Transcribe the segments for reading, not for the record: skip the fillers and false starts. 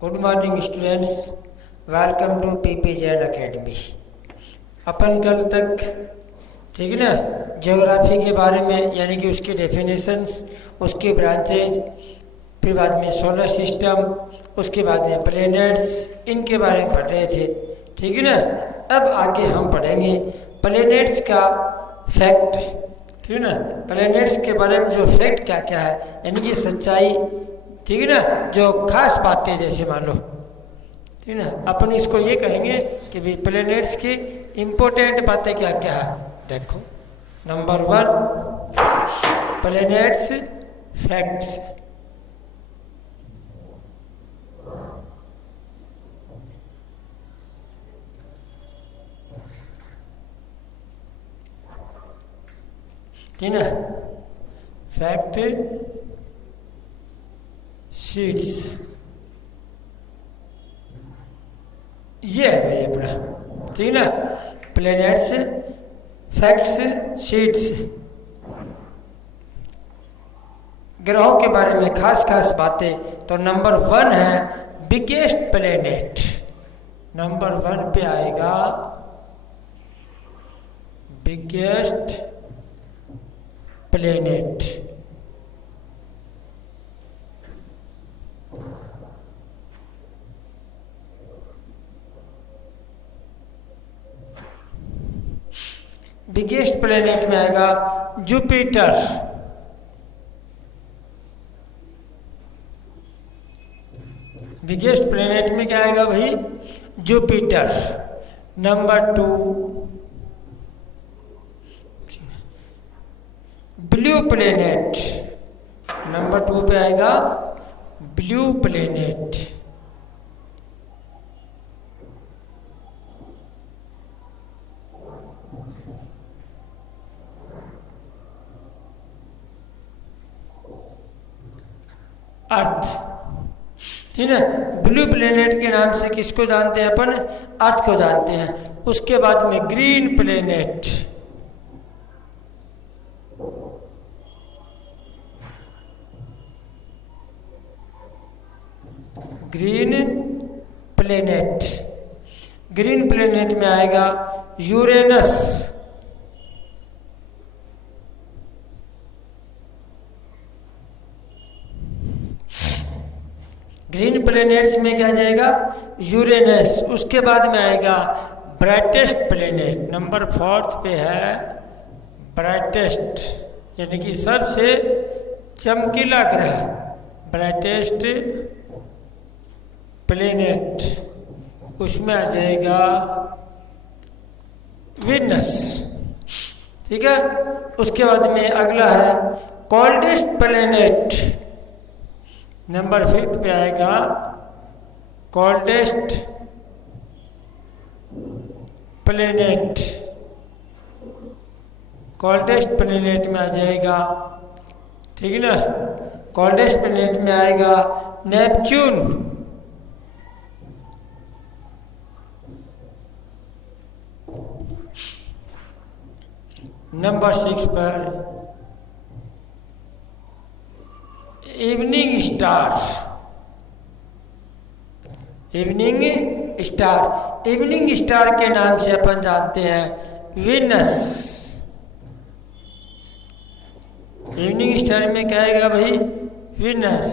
Good morning students, welcome to PP Jain Academy. अपन कल तक ठीक है ना ज्योग्राफी के बारे में यानी कि उसकी डेफिनेशंस, उसके ब्रांचेज, फिर बाद में सोलर सिस्टम, उसके बाद में प्लैनेट्स, इनके बारे में पढ़ रहे थे। ठीक है ना। अब आगे हम पढ़ेंगे प्लैनेट्स का फैक्ट। ठीक है ना। प्लैनेट्स के बारे में जो फैक्ट क्या क्या है यानी कि सच्चाई, ठीक है ना, जो खास बातें जैसे मान लो, ठीक है ना, अपन इसको ये कहेंगे कि भाई प्लैनेट्स की इम्पोर्टेंट बातें क्या क्या है। देखो, नंबर 1 प्लैनेट्स फैक्ट्स। ठीक है ना, फैक्ट शीट्स, ये है भाई अपना। ठीक है ना, प्लैनेट्स फैक्ट्स शीट्स, ग्रहों के बारे में खास खास बातें। तो नंबर 1 है बिगेस्ट प्लैनेट। नंबर 1 पे आएगा बिगेस्ट प्लैनेट। बिगेस्ट प्लैनेट में आएगा जुपिटर। बिगेस्ट प्लैनेट में क्या आएगा भाई? Jupiter. Number 2 blue planet. Number 2 पे आएगा ब्लू प्लैनेट। अर्थ। ठीक है, ब्लू प्लैनेट के नाम से किसको जानते हैं अपन? अर्थ को जानते हैं। उसके बाद में green planet. Green planet. Green planet में आएगा यूरेनस। ग्रीन प्लैनेट्स में क्या जाएगा? यूरेनस। उसके बाद में आएगा ब्राइटेस्ट प्लैनेट। नंबर 4 पे है ब्राइटेस्ट यानी कि सबसे चमकीला ग्रह, ब्राइटेस्ट प्लैनेट। उसमें आ जाएगा वीनस। ठीक है। उसके बाद में अगला है कोल्डेस्ट प्लैनेट। नंबर 5 पे आएगा कोल्डेस्ट प्लैनेट। कोल्डेस्ट प्लैनेट में आ जाएगा, ठीक है ना, कोल्डेस्ट प्लैनेट में आएगा नेपच्यून। नंबर 6 पर evening star. Evening star. Evening star के नाम से अपन जानते हैं वीनस। इवनिंग स्टार में क्या आएगा भाई? वीनस।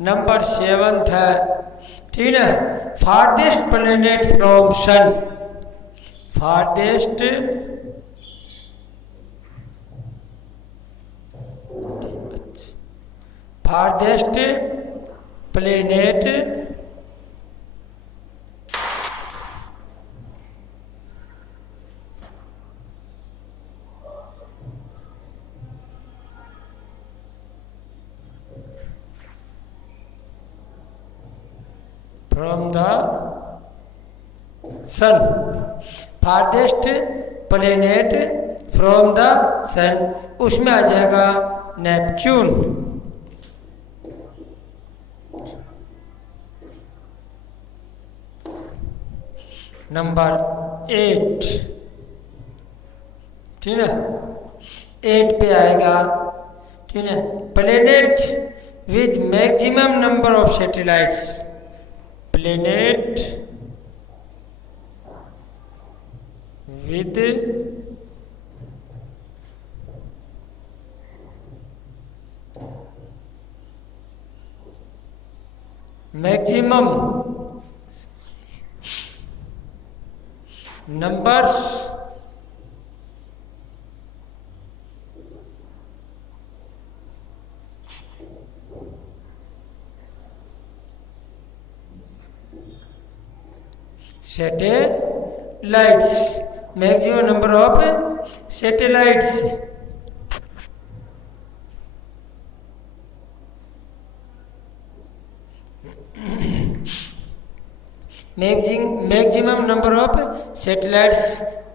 नंबर 7 है, ठीक है, farthest planet from sun. Farthest farthest planet from the sun. Farthest planet from the sun, उसमें आ जाएगा नेपच्यून। नंबर 8, ठीक है, 8 पे आएगा, ठीक है, planet with maximum number of satellites. Planet with maximum numbers satellites, maximum number of satellites. Maximum number of satellites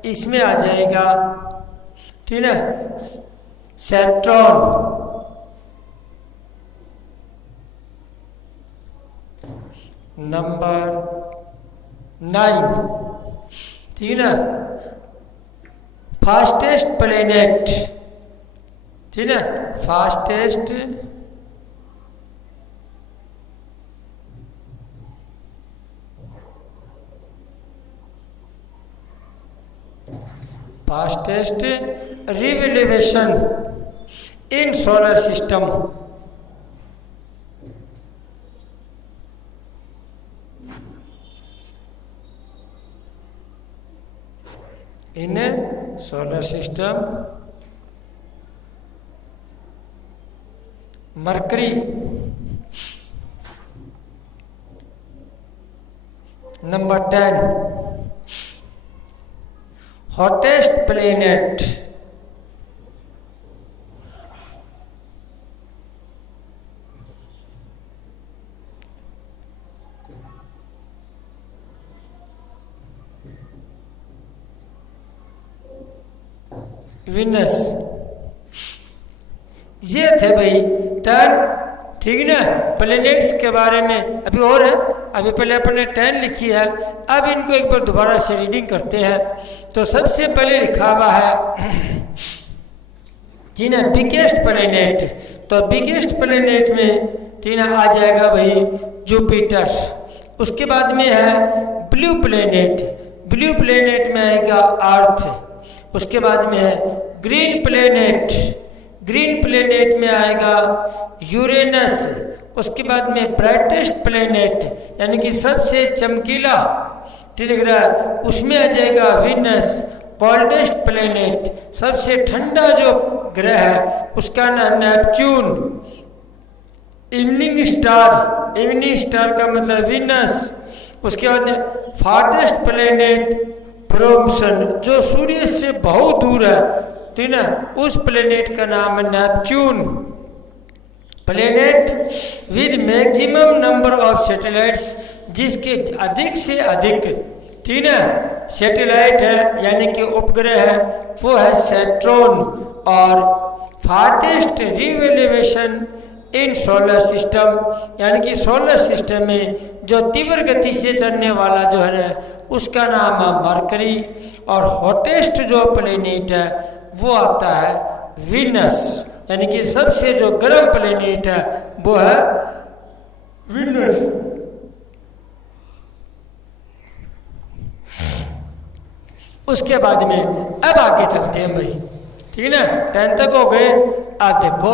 इसमें आ जाएगा, ठीक है। सैटर्न, नंबर 9, ठीक है ना। फास्टेस्ट प्लेनेट, ठीक है, fastest revolution in solar system, in solar system mercury. Number 10 hottest planet, Venus. ये थे भाई 10, ठीक है ना, प्लेनेट्स के बारे में। अभी और है, अभी पहले अपने 10 लिखी है, अब इनको एक बार दोबारा से रीडिंग करते हैं। तो सबसे पहले लिखा हुआ है जी ना बिगेस्ट प्लेनेट। तो बिगेस्ट प्लेनेट में ठीक है आ जाएगा भाई जुपिटर। उसके बाद में है ब्लू प्लेनेट, ब्लू प्लेनेट में आएगा अर्थ। उसके बाद में है ग्रीन प्लेनेट, ग्रीन प्लेनेट में आएगा यूरेनस। उसके बाद में ब्राइटेस्ट प्लेनेट यानी कि सबसे चमकीला ठीक है उसमें आ जाएगा वीनस। कोल्डेस्ट प्लेनेट सबसे ठंडा जो ग्रह है उसका नाम Neptune. Evening star, evening star का मतलब वीनस। उसके बाद फारदेस्ट प्लेनेट प्रोम्सन जो सूर्य से बहुत दूर है ठीक है उस प्लेनेट का नाम है Neptune. Planet with maximum number of satellites जिसके अधिक से अधिक ठीक है सैटेलाइट है यानी कि उपग्रह है वो है सैटर्न। और farthest revolution in solar system यानी कि सोलर सिस्टम में जो तीव्र गति से चलने वाला जो है उसका नाम है मरकरी। और हॉटेस्ट जो प्लेनेट है वो आता है वीनस यानी कि सबसे जो गर्म प्लेनेट है वो है वीनस। उसके बाद में अब आगे चलते हैं भाई ठीक है ना 10 तक हो गए। आप देखो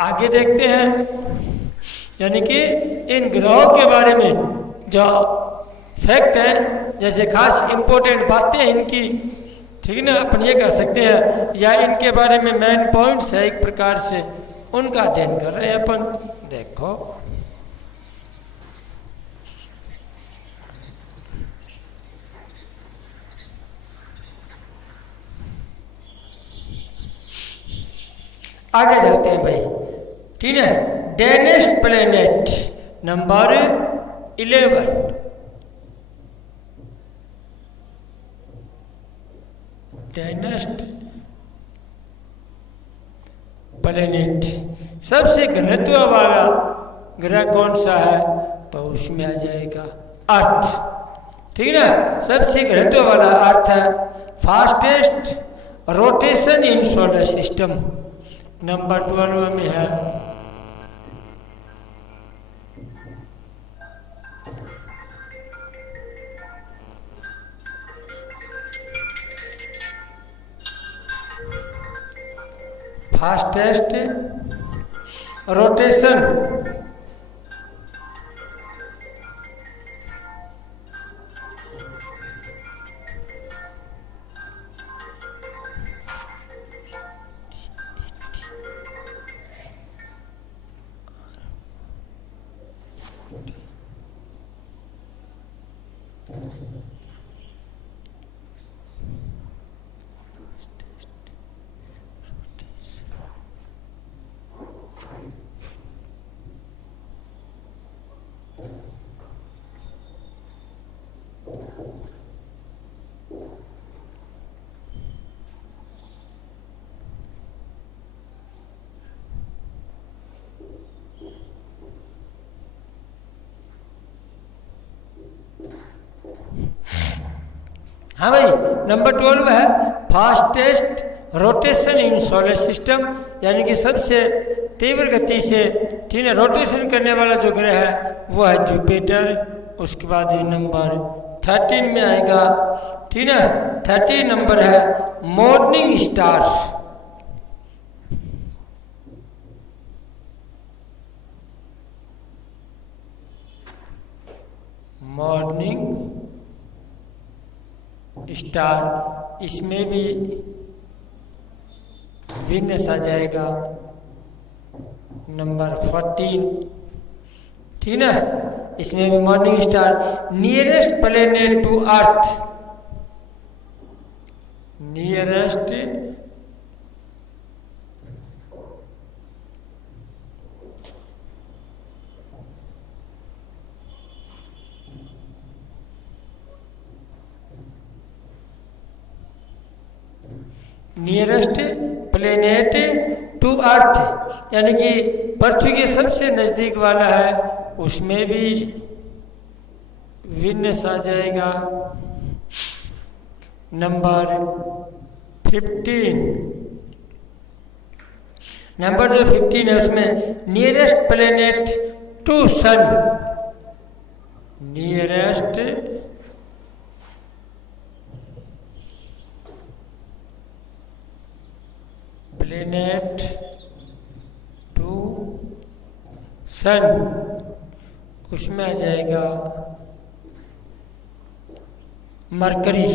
आगे देखते हैं यानी कि इन ग्रहों के बारे में जो फैक्ट है जैसे खास इंपॉर्टेंट बातें इनकी ठीक है ना अपन ये कह सकते हैं या इनके बारे में मेन पॉइंट्स है एक प्रकार से उनका अध्ययन कर रहे हैं अपन। देखो आगे चलते हैं भाई ठीक है। डेनेस्ट प्लेनेट नंबर 11 डेनेस्ट प्लेनेट सबसे घनत्व वाला ग्रह कौन सा है तो उसमें आ जाएगा अर्थ ठीक है ना। सबसे घनत्व वाला अर्थ है। फास्टेस्ट रोटेशन इन सोलर सिस्टम नंबर 12 में है फास्टेस्ट रोटेशन हाँ भाई, नंबर 12 है फास्टेस्ट रोटेशन इन सोलर सिस्टम, यानी कि सबसे तीव्र गति से ठीक है रोटेशन करने वाला जो ग्रह है वो है जुपिटर। उसके बाद ये नंबर 13 में आएगा, ठीक है 13 नंबर है मॉर्निंग स्टार। मॉर्निंग स्टार, इसमें भी विनस आ जाएगा नंबर 14, ठीक है इसमें भी morning star. Nearest planet to earth, nearest nearest planet to earth, यानी कि पृथ्वी के सबसे नज़दीक वाला है, उसमें भी विनस आ जाएगा नंबर 15। नंबर जो 15 है उसमें nearest planet to sun, nearest planet to sun, उसमें आ जाएगा मरकरी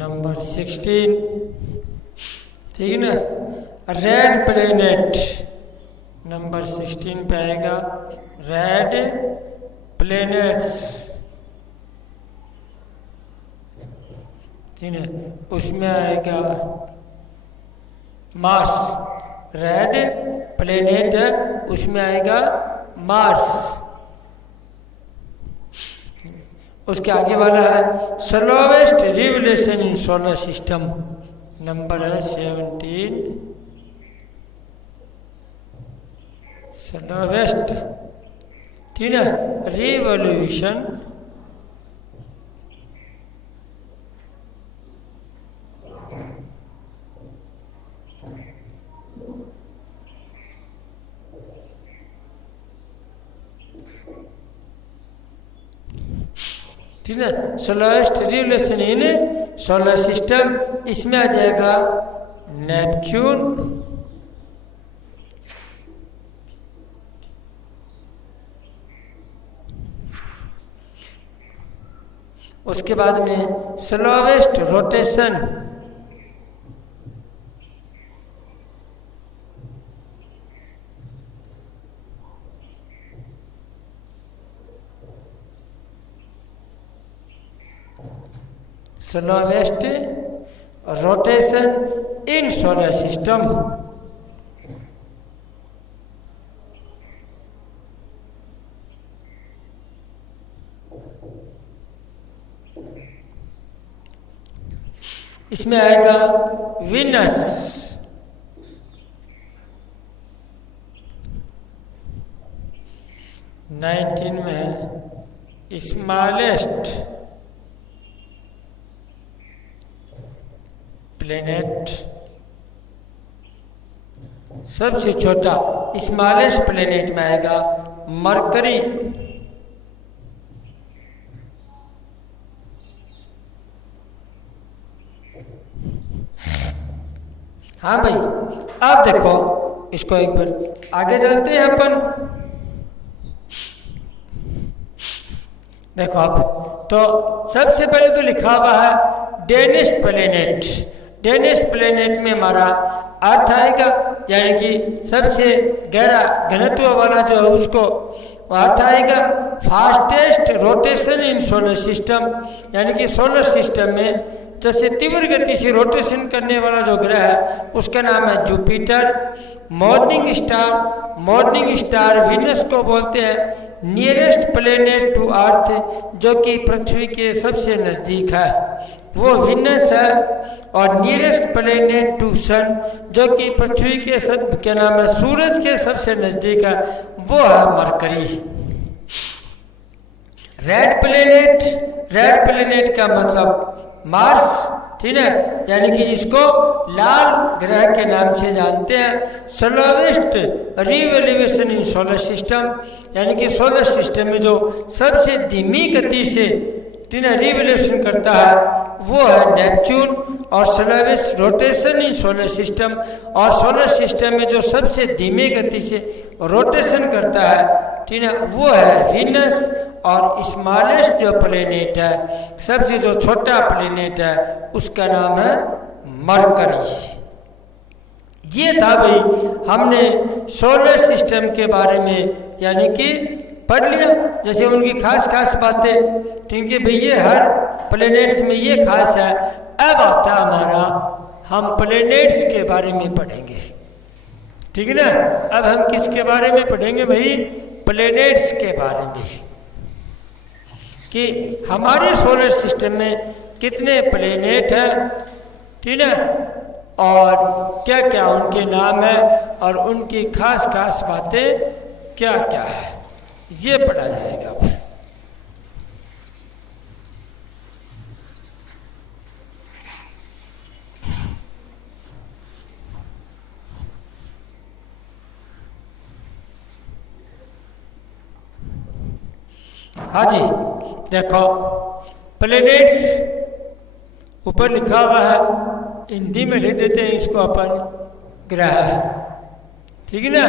नंबर 16, ठीक है ना। रेड प्लेनेट नंबर 16 पे आएगा रेड प्लेनेट्स, ठीक है उसमें आएगा मार्स, रेड प्लेनेट है उसमें आएगा मार्स। उसके आगे वाला है slowest revolution in solar system, number है 17, स्लोवेस्ट, ठीक है रिवोल्यूशन ठीक है slowest revolution in solar system, इसमें आ जाएगा नेपच्यून, उसके बाद में स्लोवेस्ट रोटेशन स्लोवेस्ट रोटेशन इन सोलर सिस्टम, इसमें आएगा विनस, नाइनटीन में है स्मॉलेस्ट प्लेनेट, सबसे छोटा स्मॉलेस्ट प्लेनेट में आएगा मरकरी, हाँ भाई, अब देखो इसको एक बार आगे चलते हैं अपन। देखो अब तो सबसे पहले तो लिखा हुआ है डेनिश प्लेनेट। डेनिश प्लेनेट में हमारा अर्थ आएगा, यानी कि सबसे गहरा घनत्व वाला जो है उसको अर्थ आएगा फास्टेस्ट रोटेशन इन सोलर सिस्टम, यानी कि सोलर सिस्टम में जैसे तीव्र गति से रोटेशन करने वाला जो ग्रह है उसका नाम है जुपिटर। मॉर्निंग स्टार वीनस को बोलते हैं नियरेस्ट प्लेनेट टू अर्थ, जो कि पृथ्वी के सबसे नज़दीक है वो वीनस है। और नियरेस्ट प्लेनेट टू सन, जो कि पृथ्वी के क्या नाम है सूरज के सबसे नज़दीक है, वो है मरकरी। रेड प्लेनेट का मतलब मार्स, ठीक है, यानी कि जिसको लाल ग्रह के नाम से जानते हैं। Slowest revolution in solar system, यानी कि सोलर सिस्टम में जो सबसे धीमी गति से रिवोल्यूशन करता है वो है नेपच्यून। और स्लोवेस्ट रोटेशन इन सोलर सिस्टम, और सोलर सिस्टम में जो सबसे धीमी गति से रोटेशन करता है, ठीक है, वो है वीनस। और स्मॉलेस्ट जो प्लेनेट है, सबसे जो छोटा प्लेनेट है, उसका नाम है मरकरी। ये था भाई, हमने सोलर सिस्टम के बारे में यानी कि पढ़ लिया, जैसे उनकी खास खास बातें, क्योंकि भाई ये हर प्लेनेट्स में ये खास है। अब आता हमारा, हम प्लेनेट्स के बारे में पढ़ेंगे, ठीक है ना। अब हम किसके बारे में पढ़ेंगे भाई? प्लेनेट्स के बारे में, कि हमारे सोलर सिस्टम में कितने प्लेनेट हैं, ठीक है, और क्या क्या उनके नाम है और उनकी खास खास बातें क्या क्या है, ये पढ़ा जाएगा। हाँ जी, देखो प्लेनेट्स ऊपर लिखा हुआ है, हिंदी में लिख देते हैं इसको अपन ग्रह, ठीक है ना।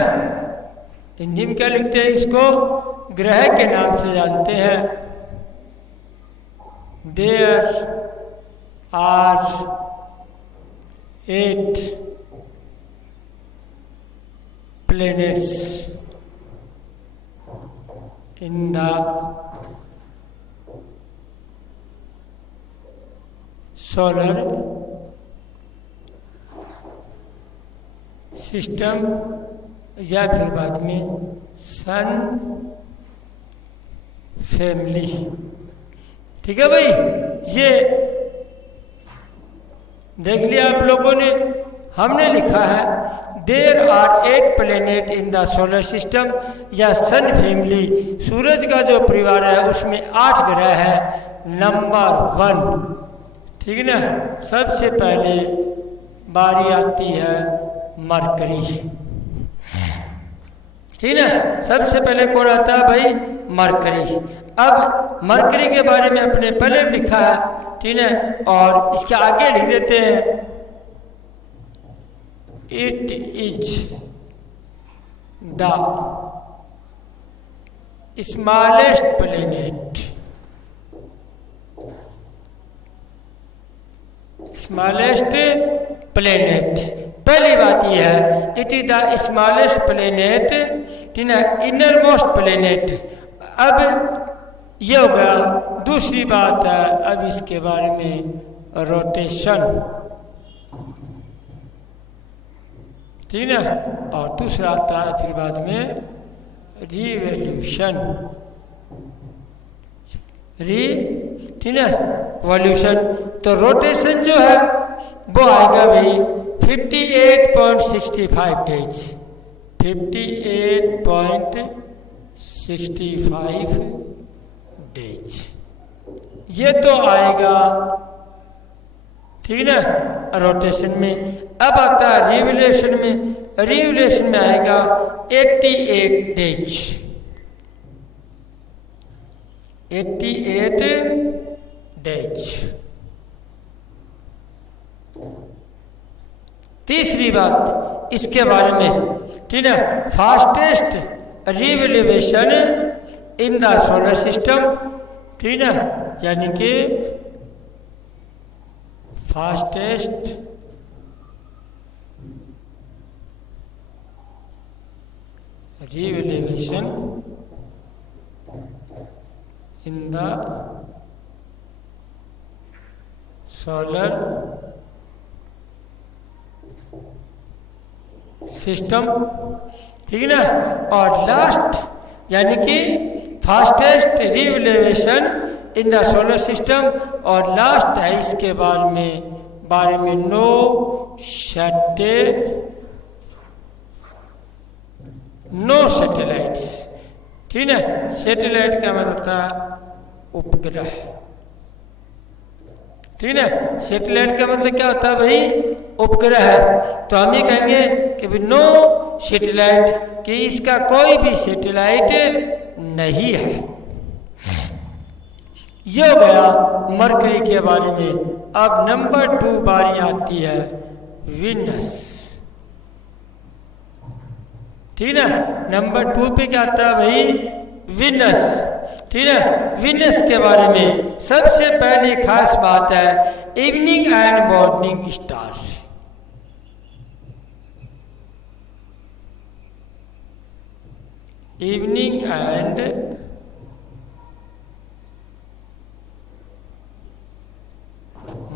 हिंदी में क्या लिखते हैं इसको? ग्रह के नाम से जानते हैं। There are 8 planets in the solar system, या फिर बाद में सन फैमिली, ठीक है भाई। ये देख लिया आप लोगों ने। हमने लिखा है there are 8 planet in the solar system या सन फैमिली। सूरज का जो परिवार है उसमें 8 ग्रह है। नंबर 1, ठीक है ना, सबसे पहले बारी आती है मरकरी, ठीक है ना। सबसे पहले कौन आता है भाई? मरकरी। अब मरकरी के बारे में अपने पहले लिखा है, ठीक है, और इसके आगे लिख देते हैं It is the smallest planet. Smallest planet, पहली बात यह है it is the smallest planet, ठीक है, इनर मोस्ट प्लेनेट। अब ये होगा दूसरी बात है, अब इसके बारे में रोटेशन, ठीक है, और दूसरा आता है फिर बाद में रिवॉल्यूशन, ठीक है, वॉल्यूशन। तो रोटेशन जो है वो आएगा भाई 58.65 डेज, 58.65 डेज, ये तो आएगा, ठीक है ना, रोटेशन में। अब आता है रिवोल्यूशन में। रिवोल्यूशन में आएगा 88 डेज, 88 डेज। तीसरी बात इसके बारे में, ठीक है, fastest revolution in the solar system, ठीक है, यानी कि fastest revolution in the solar system, ठीक है ना, और लास्ट यानी कि fastest revolution in the solar system, और लास्ट है इसके बारे में नो सैटेलाइट्स, ठीक है। सैटेलाइट का मतलब होता है उपग्रह, ठीक है। सैटेलाइट का मतलब क्या होता है भाई? उपग्रह है। तो हम ये कहेंगे कि भी नो सैटेलाइट, कि इसका कोई भी सैटेलाइट नहीं है। ये हो गया मरकरी के बारे में। अब नंबर 2 बारी आती है वीनस, ठीक है। नंबर 2 पे क्या आता है भाई? वीनस, ठीक है। वीनस के बारे में सबसे पहली खास बात है evening and morning star. Evening and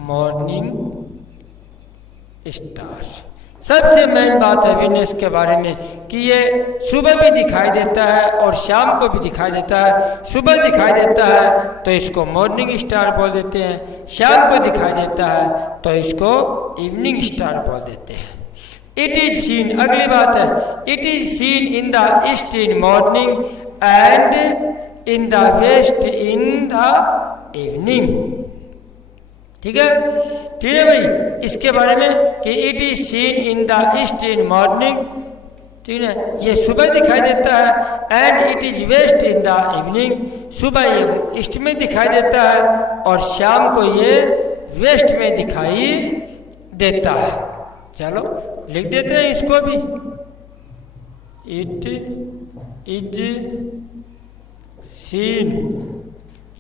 morning star. सबसे मेन बात है वीनस के बारे में कि ये सुबह भी दिखाई देता है और शाम को भी दिखाई देता है। सुबह दिखाई देता है तो इसको मॉर्निंग स्टार बोल देते हैं, शाम को दिखाई देता है तो इसको इवनिंग स्टार बोल देते हैं। इट इज सीन, अगली बात है, it is seen in the east in morning and in the west in the evening, ठीक है। ठीक है भाई, इसके बारे में कि it is seen in the east in morning, ठीक है, ये सुबह दिखाई देता है। And it is west in the evening, सुबह ये ईस्ट में दिखाई देता है और शाम को ये वेस्ट में दिखाई देता है। चलो लिख देते हैं इसको भी। इट इज सीन,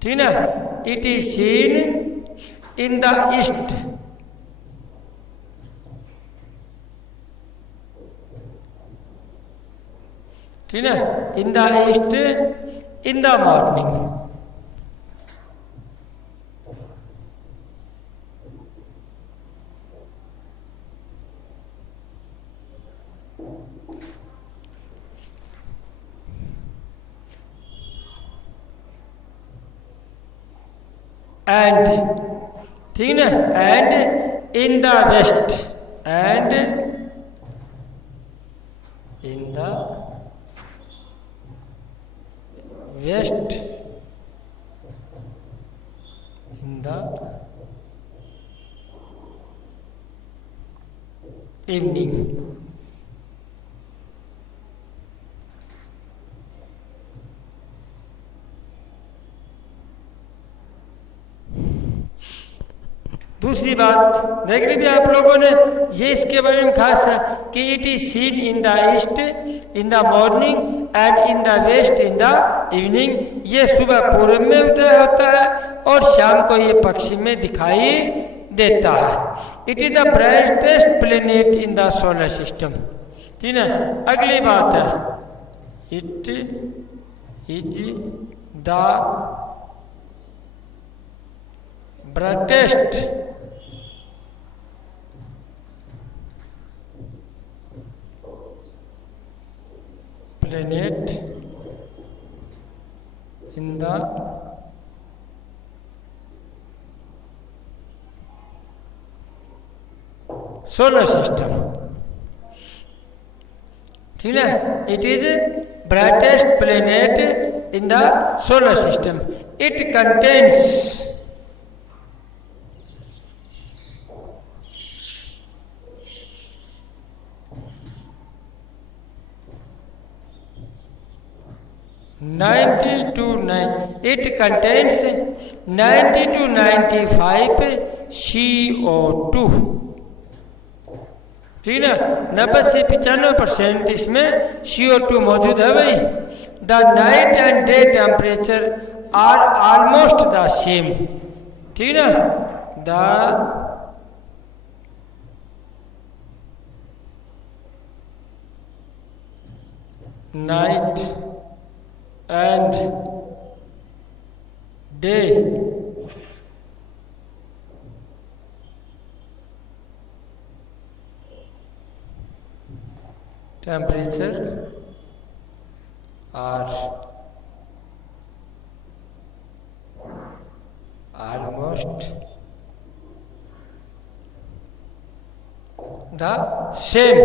ठीक ना, it is seen in the east, ठीक है, in the east in the morning. And, ठीक है, and in the west, and in the west in the evening. दूसरी बात देख ली भी आप लोगों ने, ये इसके बारे में खास है कि it is seen in the east in the morning and in the west in the evening. ये सुबह पूर्व में उदय होता है और शाम को ये पश्चिम में दिखाई देता है। It is the brightest planet in the solar system, ठीक है। अगली बात है, it is the brightest planet in the solar system, ठीक है। it is brightest planet in the solar system. It contains it contains 90 to 95 CO2, ठीक है ना, 90 से 95% इसमें CO2 मौजूद है भाई। The night and day temperature are almost the same, ठीक है ना, the night and day temperature are almost the same.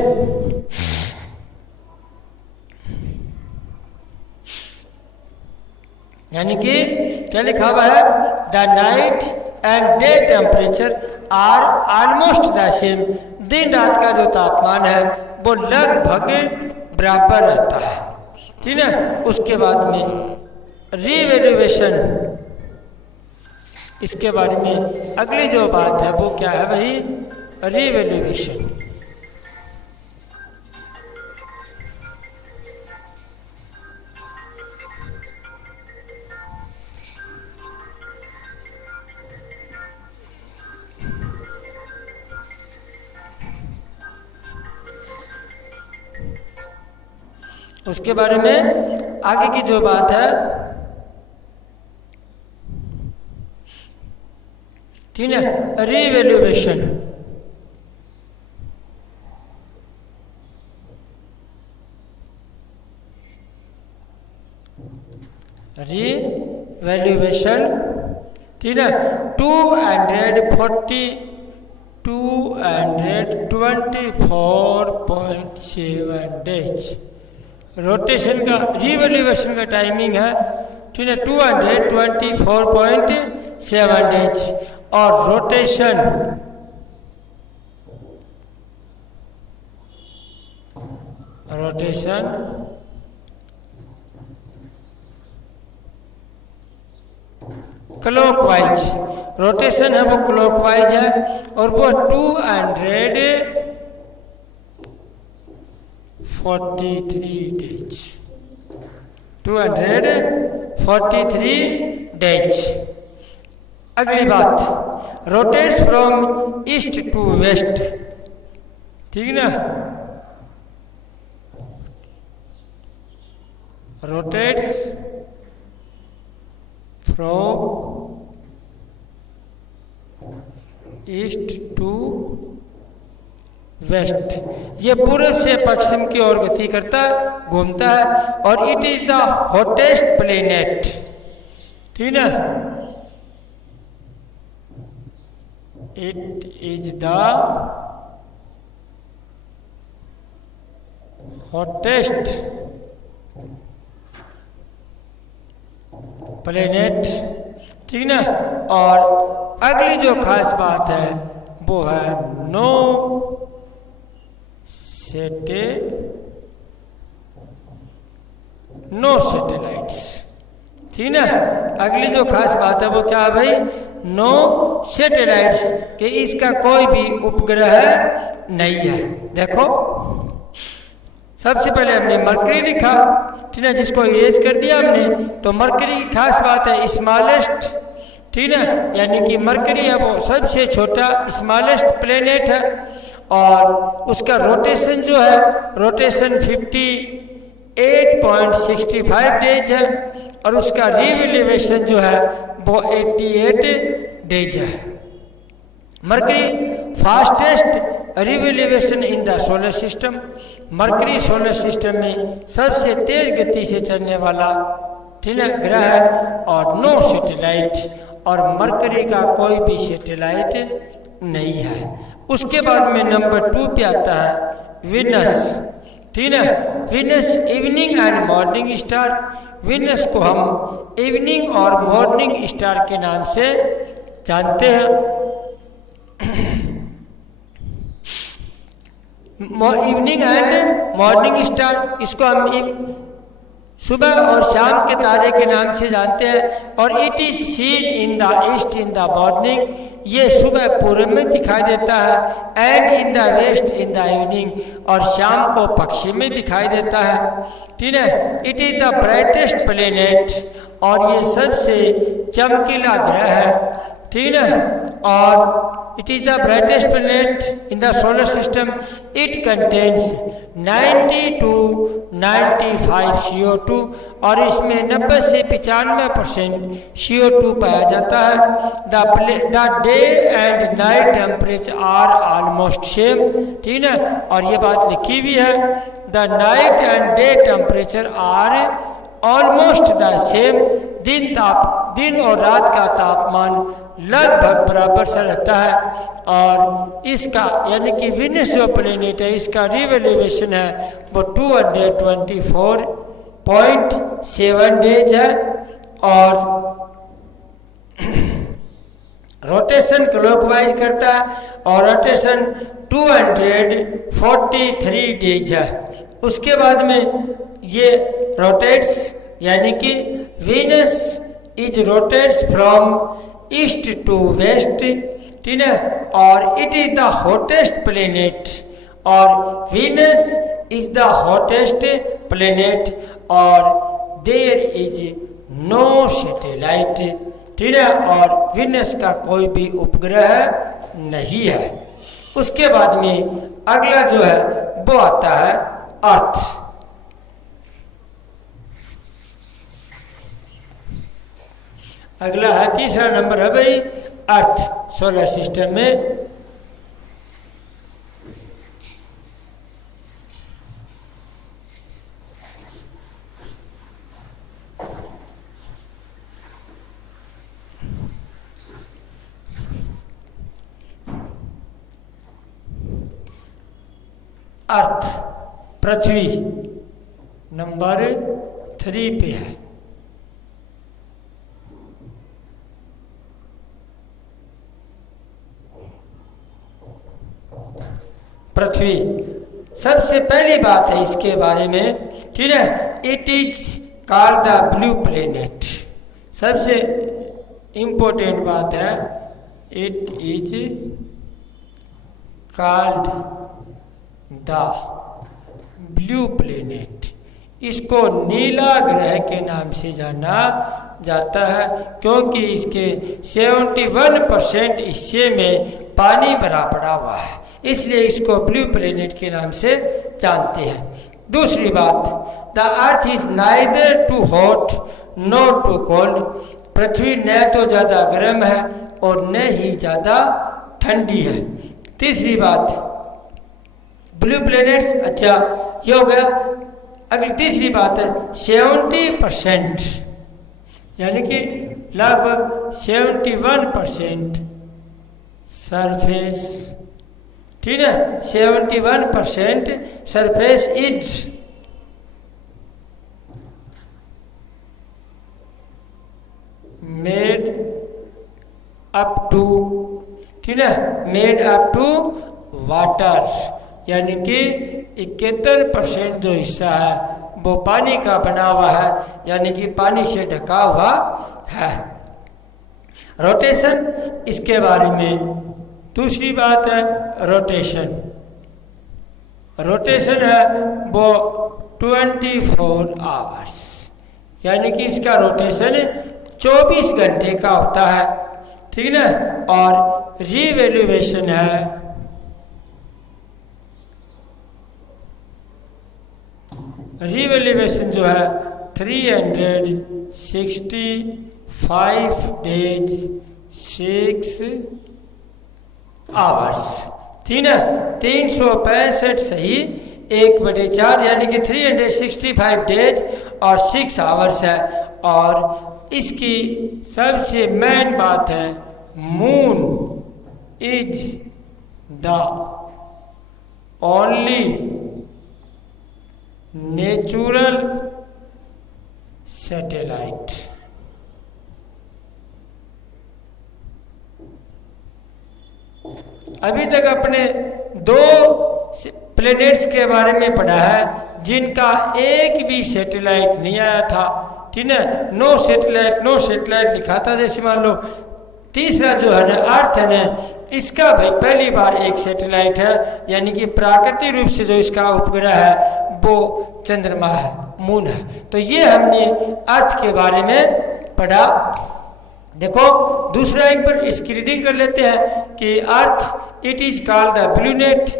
यानी कि क्या लिखा हुआ है, the night and day temperature are almost the same, दिन रात का जो तापमान है वो लगभग बराबर रहता है, ठीक है। उसके बाद में रीवैल्यूएशन, इसके बारे में अगली जो बात है वो क्या है भाई, रीवैल्यूएशन। उसके बारे में आगे की जो बात है, ठीक है, रीवैल्यूएशन। रीवैल्यूएशन, ठीक है, 224.7 डेज रोटेशन का, रीवैल्यूएशन का टाइमिंग है, ठीक है, 224.7 डेज। और रोटेशन क्लॉकवाइज, रोटेशन है वो क्लॉकवाइज है और वो 243 डेज, 243 डेज। अगली बात, rotates from east to west, ठीक ना, rotates from east to west, ये पूर्व से पश्चिम की ओर गति करता घूमता है और it is the hottest planet, ठीक है, it is the hottest planet, ठीक ना। और अगली जो खास बात है वो है नो सैटेलाइट्स, ठीक ना। अगली जो खास बात है वो क्या है भाई, नो सैटेलाइट्स, कि इसका कोई भी उपग्रह नहीं है। देखो सबसे पहले हमने मरकरी लिखा, ठीक है, जिसको इरेज कर दिया हमने, तो मरकरी की खास बात है स्मॉलेस्ट, ठीक है, यानी कि मरकरी है वो सबसे छोटा स्मॉलेस्ट प्लेनेट है और उसका रोटेशन जो है, रोटेशन 58.65 डेज है और उसका रिवोल्यूशन जो है वो 88 डेज है। Mercury fastest revolution in the solar system, mercury solar system में सबसे तेज गति से चलने वाला, ठीक है, ग्रह है और नो सैटेलाइट, और मरकरी का कोई भी सैटेलाइट नहीं है। उसके बाद में नंबर 2 पे आता है विनस, ठीक है, Venus evening and morning star, Venus को हम इवनिंग और मॉर्निंग स्टार के नाम से जानते हैं। इवनिंग एंड मॉर्निंग स्टार, इसको हम सुबह और शाम के तारे के नाम से जानते हैं और it is seen in the east in the morning, ये सुबह पूरब में दिखाई देता है, and in the west in the evening, और शाम को पश्चिम में दिखाई देता है। ठीक है, it is the brightest planet, और ये सबसे चमकीला ग्रह है। ठीक है, और it is the brightest planet in the solar system. It contains 90 to 95 CO2, और इसमें 90 से 95% CO2 पाया जाता है। The day and night temperature are almost same. ठीक है, और ये बात लिखी हुई है, the night and day temperature are almost the same. दिन और रात का तापमान लगभग बराबर सा रहता है, और इसका यानी कि वीनस जो प्लेनेट है इसका रिवोल्यूशन है वो 224.7 डेज है, और रोटेशन क्लॉकवाइज करता है, और रोटेशन 243 डेज है। उसके बाद में ये रोटेट्स, यानी कि Venus is rotates from east to west. ठीक है, और it is the hottest planet, और Venus is the hottest planet, और देयर इज नो सैटेलाइट। ठीक है, और वीनस का कोई भी उपग्रह नहीं है। उसके बाद में अगला जो है वो आता है अर्थ। अगला है तीसरा नंबर है भाई अर्थ सोलर सिस्टम में। अर्थ पृथ्वी नंबर 3 पे है। पृथ्वी सबसे पहली बात है इसके बारे में, ठीक है, it is called the blue planet. सबसे इम्पोर्टेंट बात है, it is called the blue planet. इसको नीला ग्रह के नाम से जाना जाता है, क्योंकि इसके 71% हिस्से में पानी भरा पड़ा हुआ है, इसलिए इसको ब्लू प्लेनेट के नाम से जानते हैं। दूसरी बात, the earth is neither too hot not too cold. पृथ्वी न तो ज़्यादा गर्म है और न ही ज़्यादा ठंडी है। तीसरी बात, ब्लू प्लेनेट्स, अच्छा ये हो गया। अगली तीसरी बात है 70%, यानी कि लगभग 71% सरफेस, ठीक है, 71% surface is made up to, ठीक है, मेड अप टू वाटर, यानी कि 71% जो हिस्सा है वो पानी का बना हुआ है, यानी कि पानी से ढका हुआ है। रोटेशन, इसके बारे में दूसरी बात है रोटेशन। रोटेशन है वो 24 आवर्स, यानी कि इसका रोटेशन 24 घंटे का होता है, ठीक है। और रिवोल्यूशन है रिवोल्यूशन जो है 365 डेज 6 आवर्स, ठीक है, 365 सही 1/4, यानी कि 365 डेज और 6 आवर्स है। और इसकी सबसे मेन बात है, moon is the only natural satellite. अभी तक अपने 2 प्लैनेट्स के बारे में पढ़ा है जिनका एक भी सैटेलाइट नहीं आया था, ठीक है। नो सैटेलाइट लिखा था, जैसे मान लो तीसरा जो है ना अर्थ है ना, इसका भाई पहली बार एक सैटेलाइट है, यानी कि प्राकृतिक रूप से जो इसका उपग्रह है वो चंद्रमा है, मून है। तो ये हमने अर्थ के बारे में पढ़ा। देखो दूसरा एक बार इसकी रीडिंग कर लेते हैं कि earth it is called the blue net,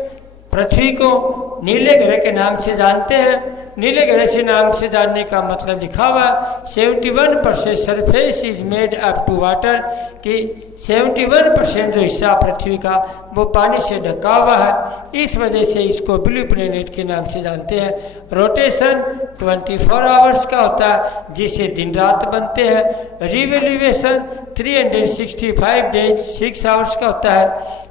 पृथ्वी को नीले ग्रह के नाम से जानते हैं। नीले ग्रह से नाम से जानने का मतलब लिखा हुआ 71% surface is made up to water, कि 71% जो हिस्सा पृथ्वी का वो पानी से ढका हुआ है, इस वजह से इसको ब्लू प्लेनेट के नाम से जानते हैं। रोटेशन 24 आवर्स का होता है, जिससे दिन रात बनते हैं। रिवोल्यूशन 365 डेज 6 आवर्स का होता है,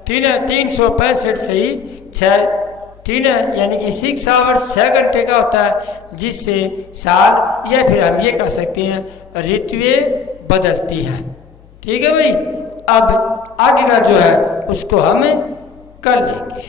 ठीक है, 365 से ही 6, ठीक है, यानी कि 6 आवर्स 6 घंटे का होता है, जिससे साल या फिर हम ये कह सकते हैं ऋतुएं बदलती हैं। ठीक है भाई, अब आगे का जो है उसको हम कर लेंगे।